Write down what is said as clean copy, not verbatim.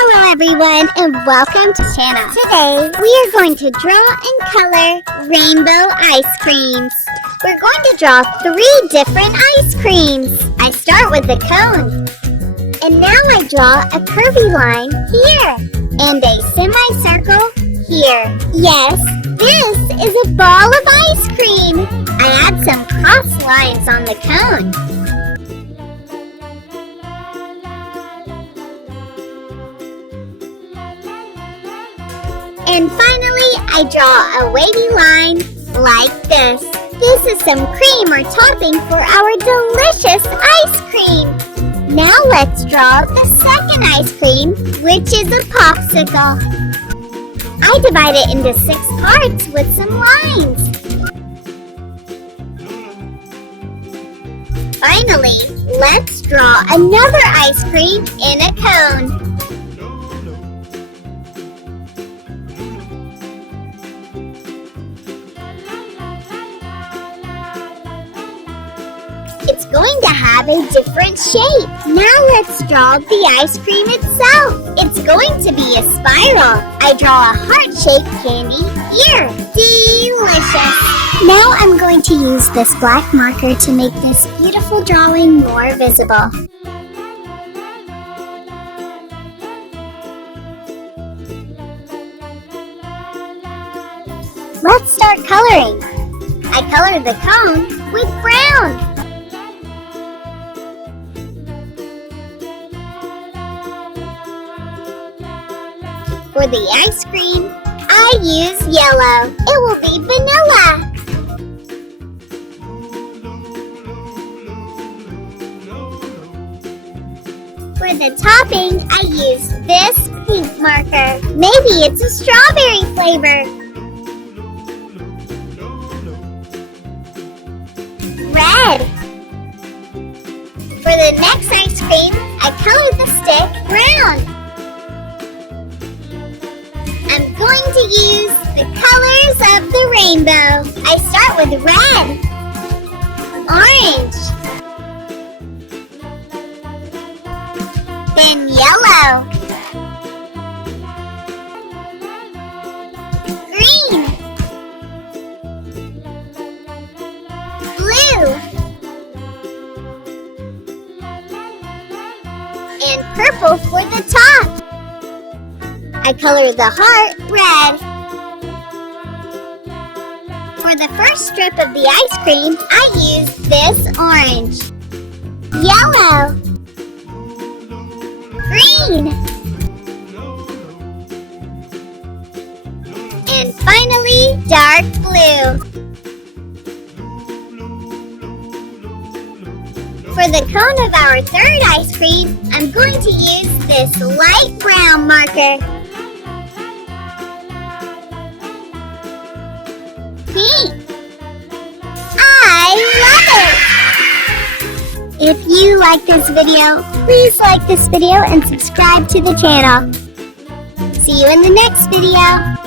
Hello everyone and welcome to the channel. Today we are going to draw and color rainbow ice creams. We're going to draw 3 different ice creams. I start with the cone. And now I draw a curvy line here and a semicircle here. Yes, this is a ball of ice cream. I add some cross lines on the cone. And finally, I draw a wavy line like this. This is some cream or topping for our delicious ice cream. Now let's draw the second ice cream, which is a popsicle. I divide it into 6 parts with some lines. Finally, let's draw another ice cream in a cone. It's going to have a different shape. Now let's draw the ice cream itself. It's going to be a spiral. I draw a heart-shaped candy here. Delicious! Now I'm going to use this black marker to make this beautiful drawing more visible. Let's start coloring. I colored the cone with brown. For the ice cream, I use yellow. It will be vanilla. For the topping, I use this pink marker. Maybe it's a strawberry flavor. Red. For the next ice cream, I colored the stick brown. I'm going to use the colors of the rainbow. I start with red, orange, then yellow, green, blue, and purple for the top. I color the heart red. For the first strip of the ice cream, I use this orange, yellow, green, and finally dark blue. For the cone of our third ice cream, I'm going to use this light brown marker. Pink. I love it! If you like this video, please like this video and subscribe to the channel. See you in the next video.